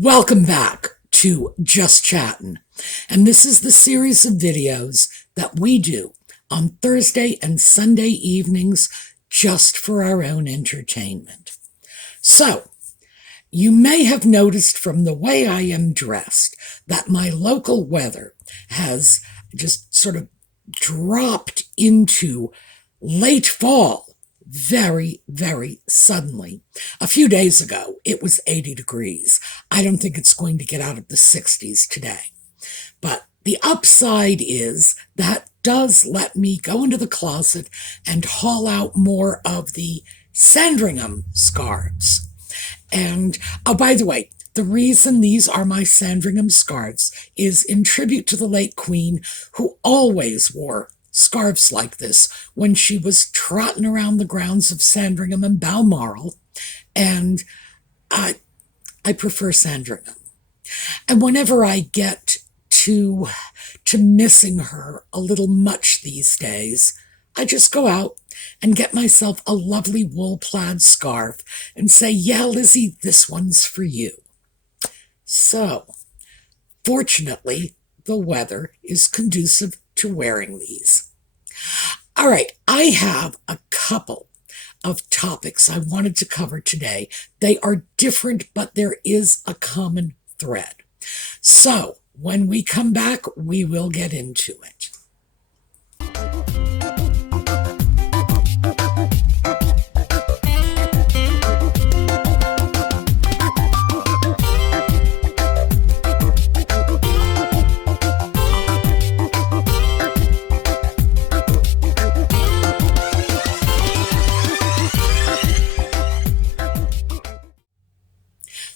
Welcome back to Just Chattin', and this is the series of videos that we do on Thursday and Sunday evenings just for our own entertainment. So, you may have noticed from the way I am dressed that my local weather has just sort of dropped into late fall very, very suddenly. A few days ago, it was 80 degrees. I don't think it's going to get out of the 60s today. But the upside is that does let me go into the closet and haul out more of the Sandringham scarves. And, oh, by the way, the reason these are my Sandringham scarves is in tribute to the late Queen, who always wore scarves like this when she was trotting around the grounds of Sandringham and Balmoral, and I prefer Sandringham. And whenever I get to missing her a little much these days, I just go out and get myself a lovely wool plaid scarf and say, yeah, Lizzie, this one's for you. So, fortunately, the weather is conducive to wearing these. All right, I have a couple of topics I wanted to cover today. They are different, but there is a common thread. So, when we come back, we will get into it.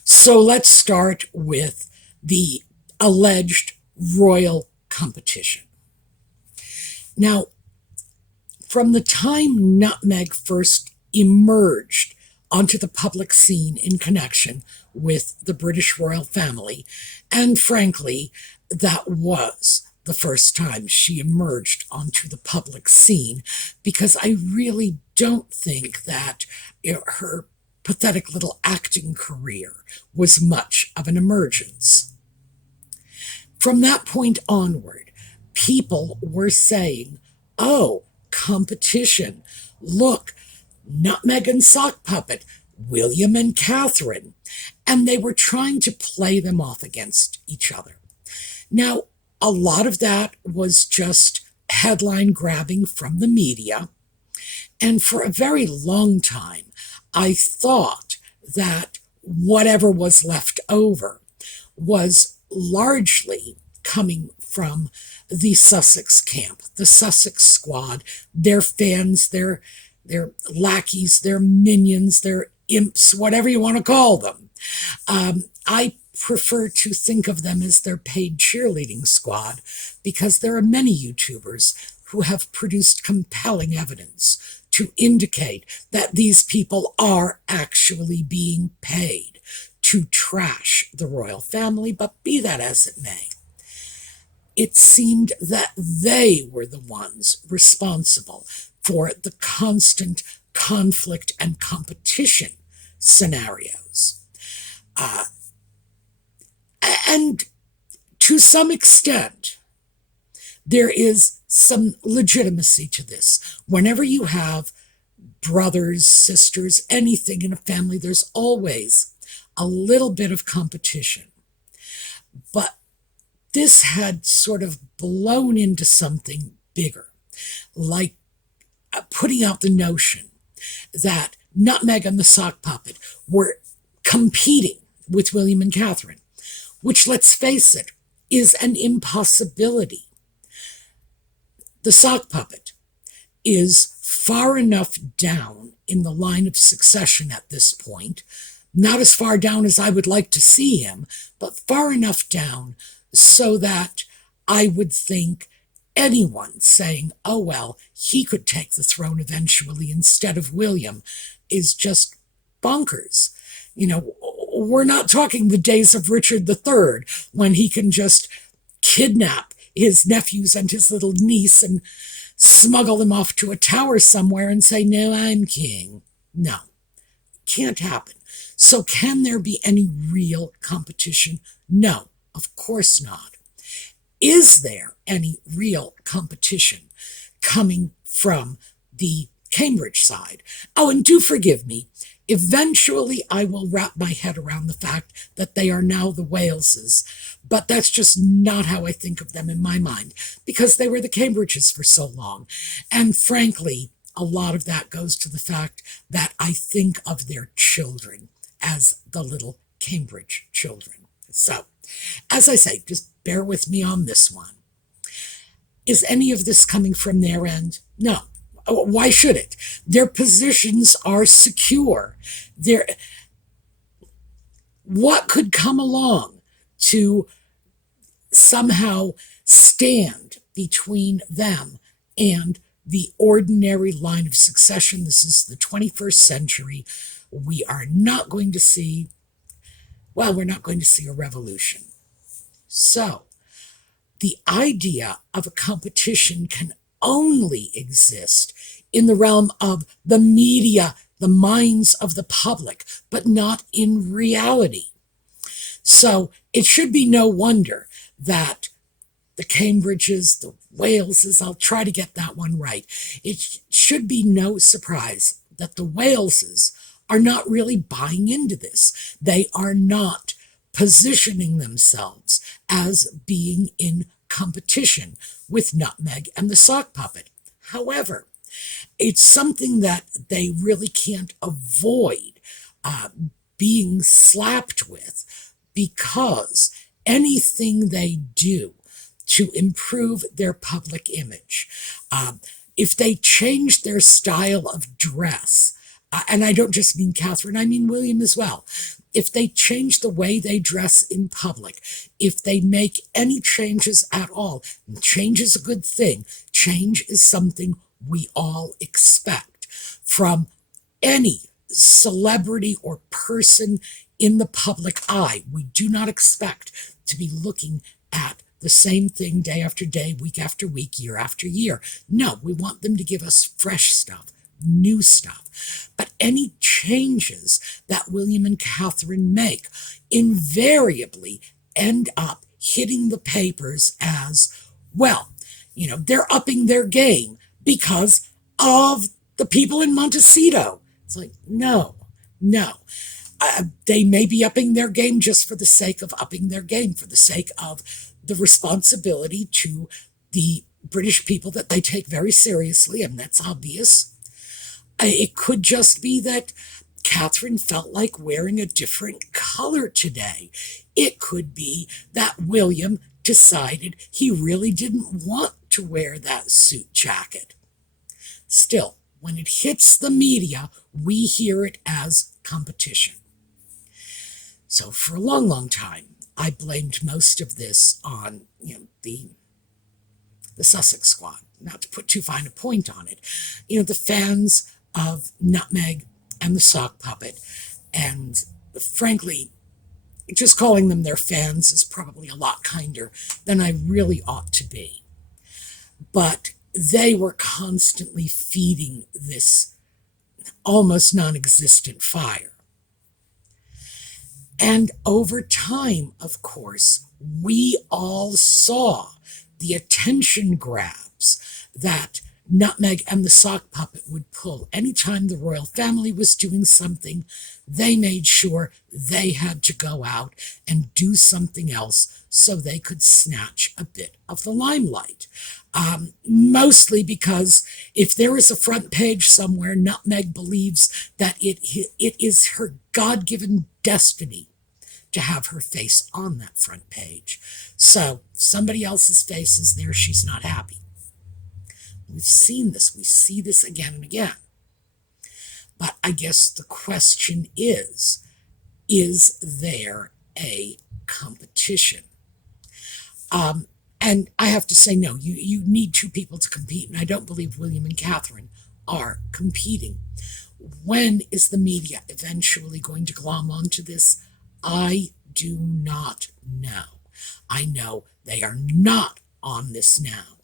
So let's start with the alleged royal competition. Now, from the time Nutmeg first emerged onto the public scene in connection with the British royal family, and frankly, that was the first time she emerged onto the public scene, because I really don't think that her pathetic little acting career was much of an emergence. From that point onward, people were saying, oh, competition. Look, Nutmeg and Sock Puppet, William and Catherine. And they were trying to play them off against each other. Now, a lot of that was just headline grabbing from the media. And for a very long time, I thought that whatever was left over was largely coming from the Sussex camp, the Sussex squad, their fans, their lackeys, their minions, their imps, whatever you want to call them. I prefer to think of them as their paid cheerleading squad, because there are many YouTubers who have produced compelling evidence to indicate that these people are actually being paid to trash the royal family, but be that as it may, it seemed that they were the ones responsible for the constant conflict and competition scenarios. And to some extent, there is some legitimacy to this. Whenever you have brothers, sisters, anything in a family, there's always a little bit of competition. But this had sort of blown into something bigger, like putting out the notion that Nutmeg and the Sock Puppet were competing with William and Catherine, which, let's face it, is an impossibility. The Sock Puppet is far enough down in the line of succession at this point, not as far down as I would like to see him, but far enough down so that I would think anyone saying, oh, well, he could take the throne eventually instead of William, is just bonkers. You know, we're not talking the days of Richard III, when he can just kidnap his nephews and his little niece and smuggle them off to a tower somewhere and say, no, I'm king. No, can't happen. So can there be any real competition? No, of course not. Is there any real competition coming from the Cambridge side? Oh, and do forgive me. Eventually, I will wrap my head around the fact that they are now the Waleses, but that's just not how I think of them in my mind, because they were the Cambridges for so long. And frankly, a lot of that goes to the fact that I think of their children as the little Cambridge children. So, as I say, just bear with me on this one. Is any of this coming from their end? No. Why should it? Their positions are secure. What could come along to somehow stand between them and the ordinary line of succession? This is the 21st century. We are not going to see, we're not going to see a revolution. So, the idea of a competition can only exist in the realm of the media, the minds of the public, but not in reality. So it should be no wonder that the Cambridges, the Waleses, I'll try to get that one right. It should be no surprise that the Waleses are not really buying into this. They are not positioning themselves as being in competition with Nutmeg and the Sock Puppet. However, it's something that they really can't avoid being slapped with, because anything they do to improve their public image, if they change their style of dress, and I don't just mean Catherine, I mean William as well. If they change the way they dress in public, if they make any changes at all, change is a good thing. Change is something we all expect from any celebrity or person in the public eye. We do not expect to be looking at the same thing day after day, week after week, year after year. No, we want them to give us fresh stuff, new stuff. But any changes that William and Catherine make invariably end up hitting the papers as, well, they're upping their game because of the people in Montecito. It's like, no. They may be upping their game just for the sake of upping their game, for the sake of the responsibility to the British people that they take very seriously, and that's obvious. It could just be that Catherine felt like wearing a different color today. It could be that William decided he really didn't want to wear that suit jacket. Still, when it hits the media, we hear it as competition. So for a long, long time, I blamed most of this on the Sussex squad, not to put too fine a point on it. The fans of Nutmeg and the Sock Puppet, and frankly, just calling them their fans is probably a lot kinder than I really ought to be. But they were constantly feeding this almost non-existent fire. And over time, of course, we all saw the attention grabs that Nutmeg and the Sock Puppet would pull. Anytime the royal family was doing something, they made sure they had to go out and do something else so they could snatch a bit of the limelight. Mostly because if there is a front page somewhere, Nutmeg believes that it is her God-given destiny to have her face on that front page. So if somebody else's face is there, she's not happy. We've seen this. We see this again and again. But I guess the question is there a competition? And I have to say, no, you need two people to compete, and I don't believe William and Catherine are competing. When is the media eventually going to glom onto this? I do not know. I know they are not on this now.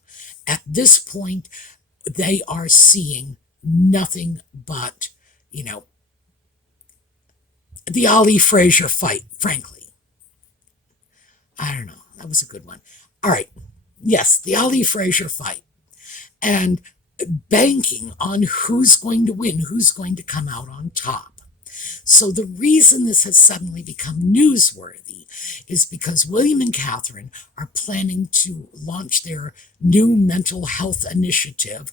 At this point, they are seeing nothing but, The Ollie Frazier fight, frankly. I don't know. That was a good one. All right. Yes, the Ollie Frazier fight. And banking on who's going to win, who's going to come out on top. So the reason this has suddenly become newsworthy is because William and Catherine are planning to launch their new mental health initiative.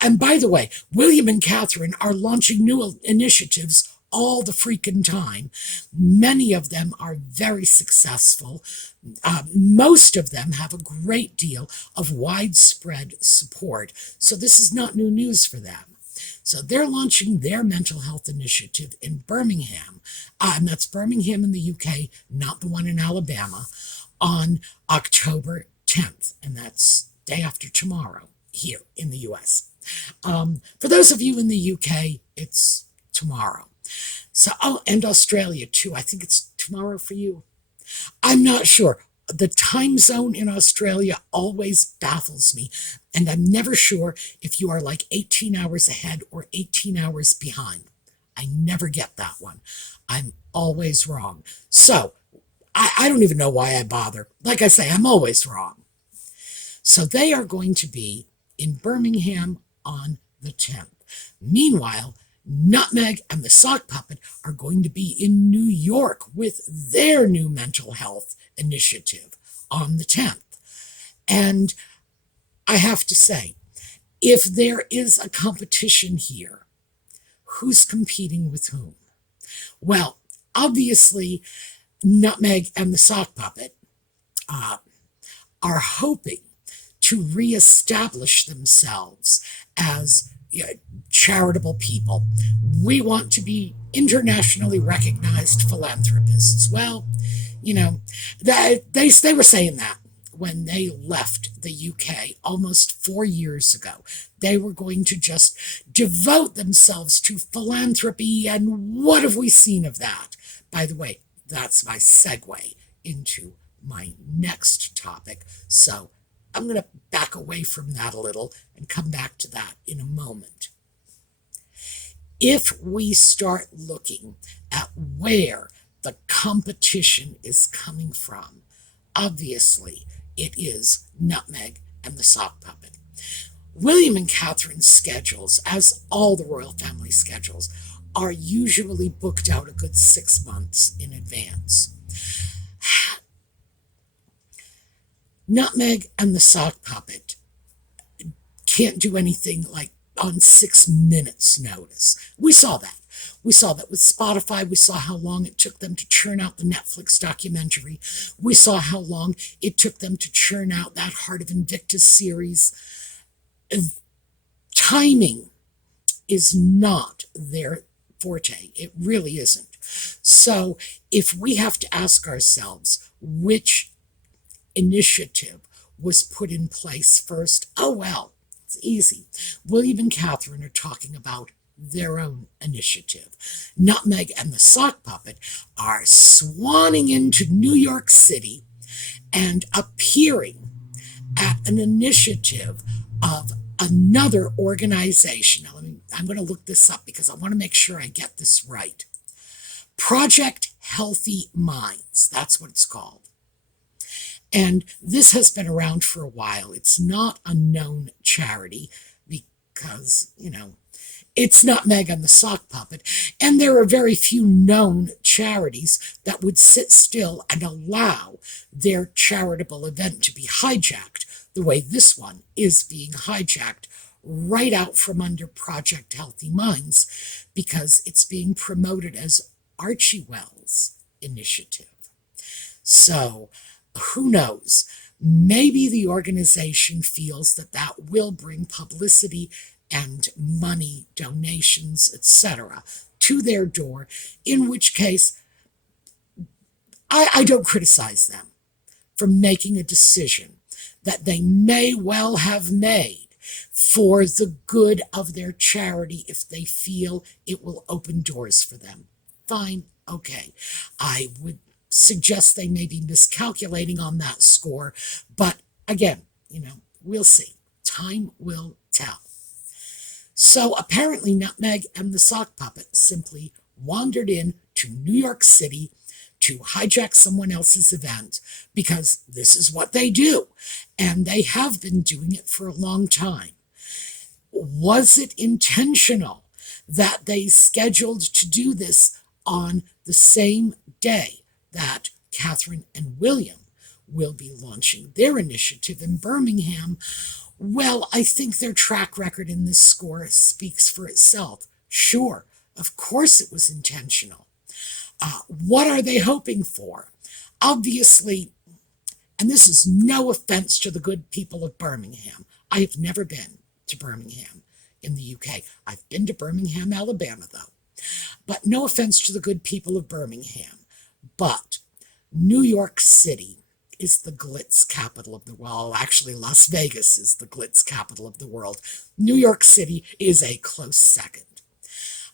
And by the way, William and Catherine are launching new initiatives all the freaking time. Many of them are very successful. Most of them have a great deal of widespread support. So this is not new news for them. So they're launching their mental health initiative in Birmingham, and that's Birmingham in the UK, not the one in Alabama, on October 10th, and that's day after tomorrow here in the US. For those of you in the UK, it's tomorrow. So, oh, and Australia too. I think it's tomorrow for you. I'm not sure. The time zone in Australia always baffles me, and I'm never sure if you are like 18 hours ahead or 18 hours behind. I never get that one. I'm always wrong. So, I don't even know why I bother. Like I say, I'm always wrong. So they are going to be in Birmingham on the 10th. Meanwhile, Nutmeg and the Sock Puppet are going to be in New York with their new mental health initiative on the 10th. And I have to say, if there is a competition here, who's competing with whom? Well, obviously, Nutmeg and the Sock Puppet are hoping to reestablish themselves as charitable people. We want to be internationally recognized philanthropists. Well, they were saying that when they left the UK almost 4 years ago. They were going to just devote themselves to philanthropy, and what have we seen of that? By the way, that's my segue into my next topic. So I'm going to back away from that a little and come back to that in a moment. If we start looking at where the competition is coming from, obviously it is Nutmeg and the Sock Puppet. William and Catherine's schedules, as all the royal family schedules, are usually booked out a good 6 months in advance. Nutmeg and the Sock Puppet can't do anything like on 6 minutes notice. We saw that. We saw that with Spotify. We saw how long it took them to churn out the Netflix documentary. We saw how long it took them to churn out that Heart of Invictus series. Timing is not their forte. It really isn't. So if we have to ask ourselves which initiative was put in place first, oh well, it's easy. William and Catherine are talking about their own initiative. Nutmeg and the Sock Puppet are swanning into New York City and appearing at an initiative of another organization. Now, I'm going to look this up because I want to make sure I get this right. Project Healthy Minds, that's what it's called. And this has been around for a while. It's not a known charity because, it's not Meghan the Sock Puppet. And there are very few known charities that would sit still and allow their charitable event to be hijacked the way this one is being hijacked right out from under Project Healthy Minds because it's being promoted as Archie Wells' initiative. So, who knows? Maybe the organization feels that that will bring publicity and money, donations, etc., to their door, in which case I don't criticize them for making a decision that they may well have made for the good of their charity if they feel it will open doors for them. Fine, okay. I would suggest they may be miscalculating on that score, but again, we'll see. Time will tell. So apparently Nutmeg and the Sock Puppet simply wandered in to New York City to hijack someone else's event, because this is what they do, and they have been doing it for a long time. Was it intentional that they scheduled to do this on the same day that Catherine and William will be launching their initiative in Birmingham? Well, I think their track record in this score speaks for itself. Sure, of course it was intentional. What are they hoping for? Obviously, and this is no offense to the good people of Birmingham. I have never been to Birmingham in the UK. I've been to Birmingham, Alabama, though. But no offense to the good people of Birmingham. But New York City is the glitz capital of the world. Well, actually, Las Vegas is the glitz capital of the world. New York City is a close second.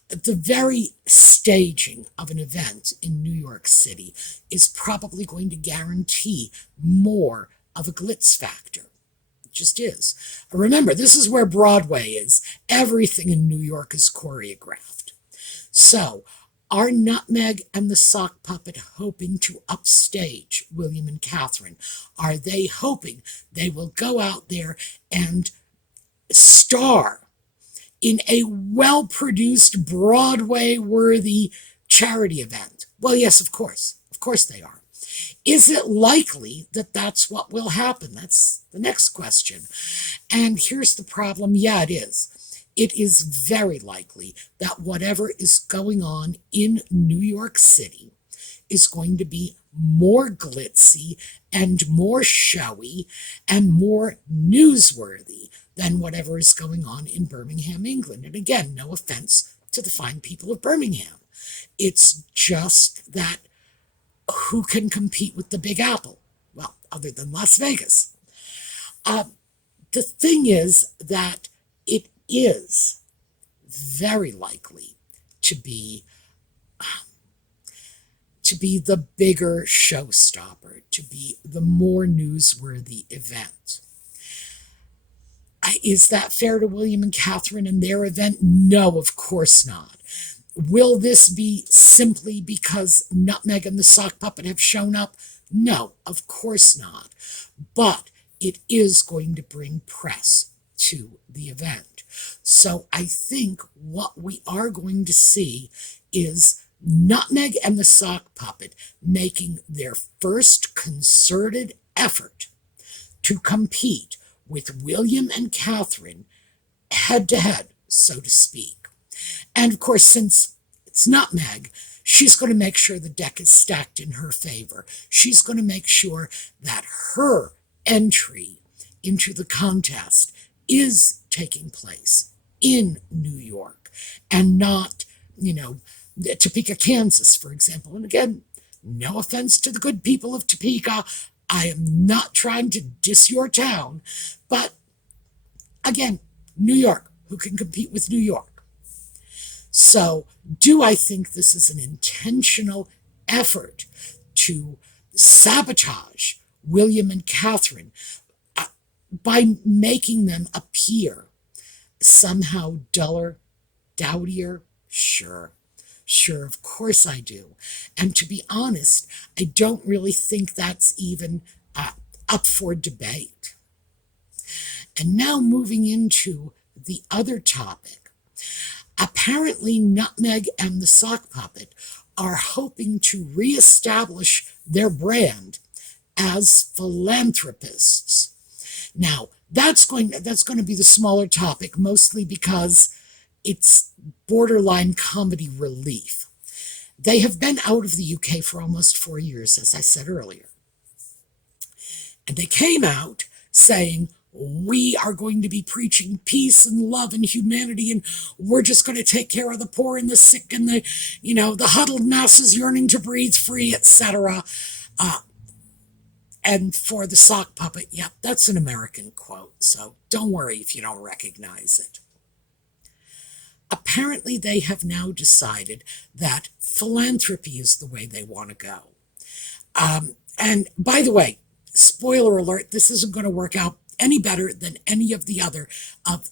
The very staging of an event in New York City is probably going to guarantee more of a glitz factor. It just is. Remember, this is where Broadway is. Everything in New York is choreographed. So, are Nutmeg and the Sock Puppet hoping to upstage William and Catherine? Are they hoping they will go out there and star in a well-produced, Broadway-worthy charity event? Well, yes, of course. Of course they are. Is it likely that that's what will happen? That's the next question. And here's the problem. Yeah, it is. It is very likely that whatever is going on in New York City is going to be more glitzy and more showy and more newsworthy than whatever is going on in Birmingham, England. And again, no offense to the fine people of Birmingham. It's just that who can compete with the Big Apple? Well, other than Las Vegas. The thing is that it is very likely to be the bigger showstopper, to be the more newsworthy event. Is that fair to William and Catherine and their event? No, of course not. Will this be simply because Nutmeg and the Sock Puppet have shown up? No, of course not. But it is going to bring press to the event. So I think what we are going to see is Nutmeg and the Sock Puppet making their first concerted effort to compete with William and Catherine head-to-head, so to speak. And of course, since it's Nutmeg, she's going to make sure the deck is stacked in her favor. She's going to make sure that her entry into the contest is taking place in New York and not, Topeka, Kansas, for example. And again, no offense to the good people of Topeka. I am not trying to diss your town, but again, New York, who can compete with New York? So, do I think this is an intentional effort to sabotage William and Catherine by making them appear somehow duller, dowdier? Sure, of course I do. And to be honest, I don't really think that's even up for debate. And now moving into the other topic. Apparently, Nutmeg and the Sock Puppet are hoping to reestablish their brand as philanthropists. Now, that's going to be the smaller topic, mostly because it's borderline comedy relief. They have been out of the UK for almost 4 years, as I said earlier. And they came out saying, we are going to be preaching peace and love and humanity, and we're just going to take care of the poor and the sick and the huddled masses yearning to breathe free, etc. And for the Sock Puppet, yep, that's an American quote, so don't worry if you don't recognize it. Apparently, they have now decided that philanthropy is the way they want to go. And by the way, spoiler alert, this isn't going to work out any better than any of the other of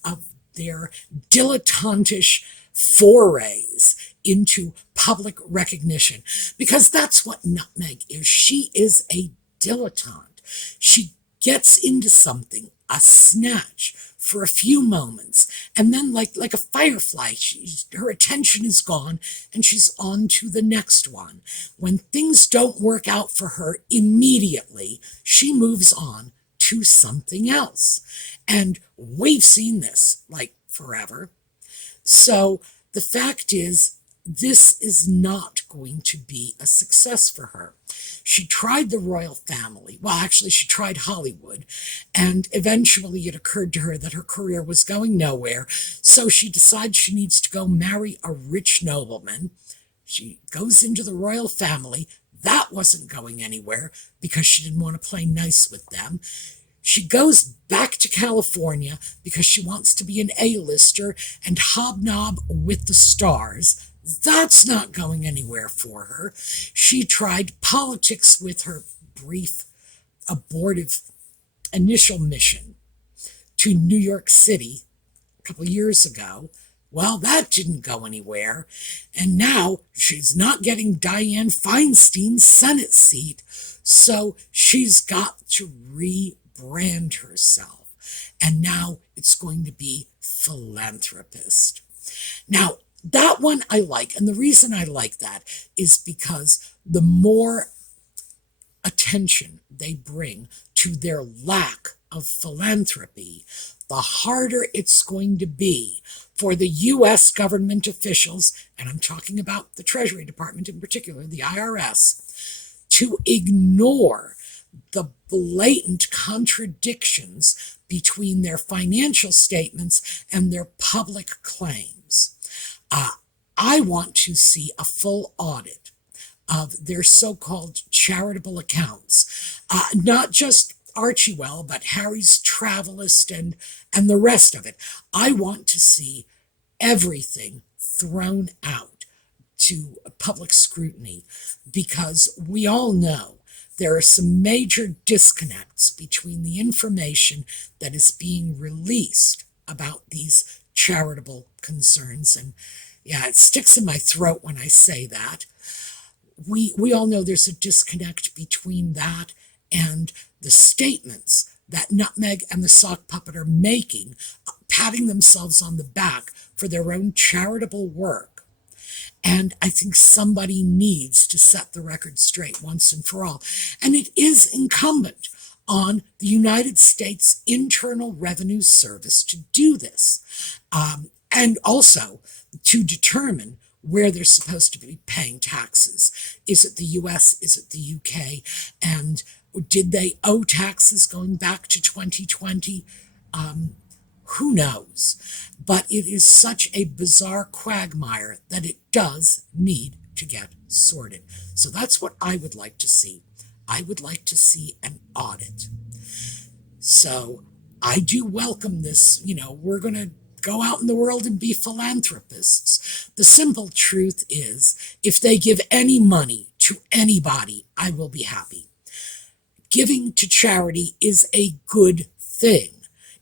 their dilettantish forays into public recognition, because that's what Nutmeg is. She is a dilettante. She gets into something, a snatch, for a few moments, and then like a firefly, her attention is gone and she's on to the next one. When things don't work out for her immediately, she moves on to something else. And we've seen this like forever. So the fact is, this is not going to be a success for her. She tried the royal family. Well, actually, she tried Hollywood. And eventually it occurred to her that her career was going nowhere. So she decides she needs to go marry a rich nobleman. She goes into the royal family. That wasn't going anywhere because she didn't want to play nice with them. She goes back to California because she wants to be an A-lister and hobnob with the stars. That's not going anywhere for her. She tried politics with her brief, abortive initial mission to New York City a couple years ago. Well, that didn't go anywhere. And now she's not getting Dianne Feinstein's Senate seat. So she's got to rebrand herself. And now it's going to be philanthropist. Now, that one I like, and the reason I like that is because the more attention they bring to their lack of philanthropy, the harder it's going to be for the U.S. government officials, and I'm talking about the Treasury Department in particular, the IRS, to ignore the blatant contradictions between their financial statements and their public claims. I want to see a full audit of their so-called charitable accounts, not just Archewell, but Harry's Travelist and the rest of it. I want to see everything thrown out to public scrutiny, because we all know there are some major disconnects between the information that is being released about these charitable concerns. And yeah, it sticks in my throat when I say that. We all know there's a disconnect between that and the statements that Nutmeg and the Sock Puppet are making, patting themselves on the back for their own charitable work. And I think somebody needs to set the record straight once and for all. And it is incumbent on the United States Internal Revenue Service to do this, and also to determine where they're supposed to be paying taxes. Is it the US? Is it the UK? And did they owe taxes going back to 2020? Who knows? But it is such a bizarre quagmire that it does need to get sorted. So that's what I would like to see. I would like to see an audit. So I do welcome this. We're going to go out in the world and be philanthropists. The simple truth is, if they give any money to anybody, I will be happy. Giving to charity is a good thing.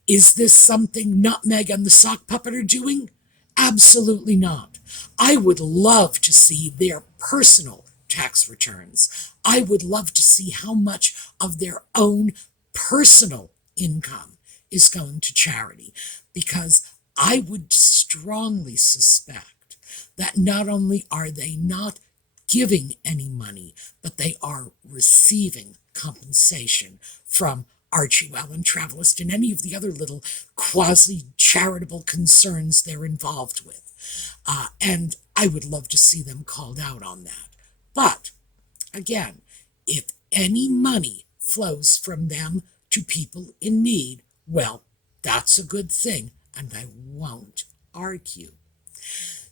Is this something Nutmeg and the Sock Puppet are doing? Absolutely not. I would love to see their personal tax returns. I would love to see how much of their own personal income is going to charity, because I would strongly suspect that not only are they not giving any money, but they are receiving compensation from Archewell and Travelist and any of the other little quasi-charitable concerns they're involved with. And I would love to see them called out on that. But, again, if any money flows from them to people in need, well, that's a good thing, and I won't argue.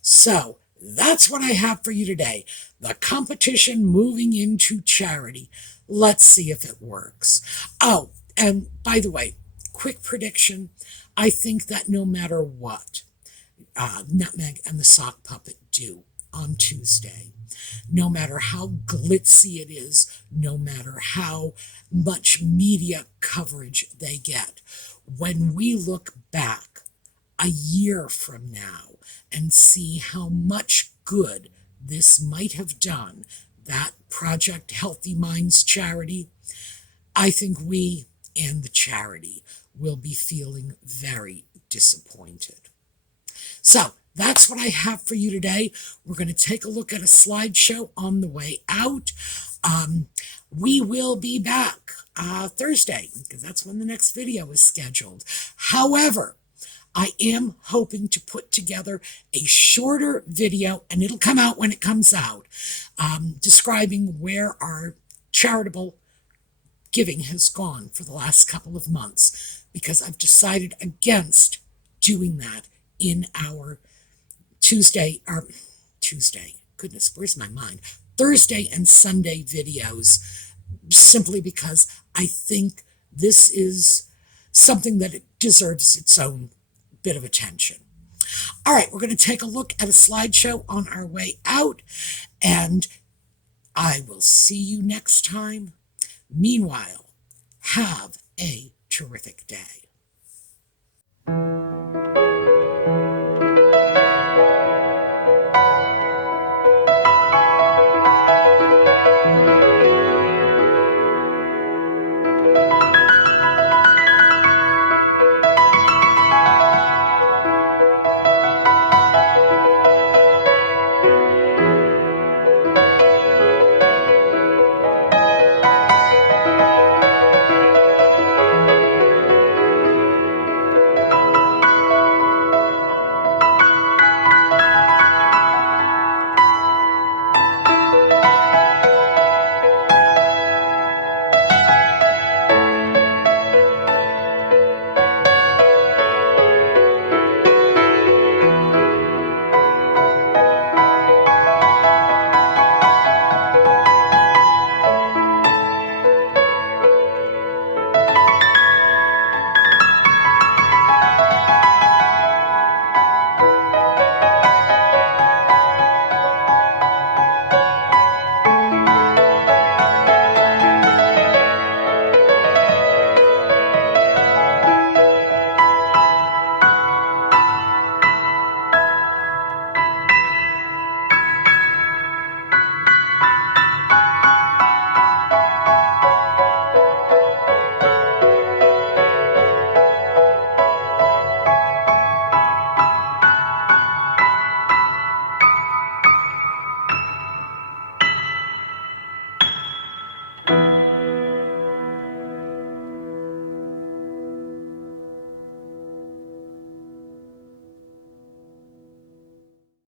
So, that's what I have for you today. The competition moving into charity. Let's see if it works. Oh, and by the way, quick prediction. I think that no matter what Nutmeg and the Sock Puppet do on Tuesday, no matter how glitzy it is, no matter how much media coverage they get, when we look back a year from now and see how much good this might have done that Project Healthy Minds charity, I think we and the charity will be feeling very disappointed. So that's what I have for you today. We're going to take a look at a slideshow on the way out. We will be back Thursday, because that's when the next video is scheduled. However, I am hoping to put together a shorter video, and it'll come out when it comes out, describing where our charitable giving has gone for the last couple of months, because I've decided against doing that in our goodness, where's my mind? Thursday and Sunday videos, simply because I think this is something that it deserves its own bit of attention. All right, we're going to take a look at a slideshow on our way out, and I will see you next time. Meanwhile, have a terrific day.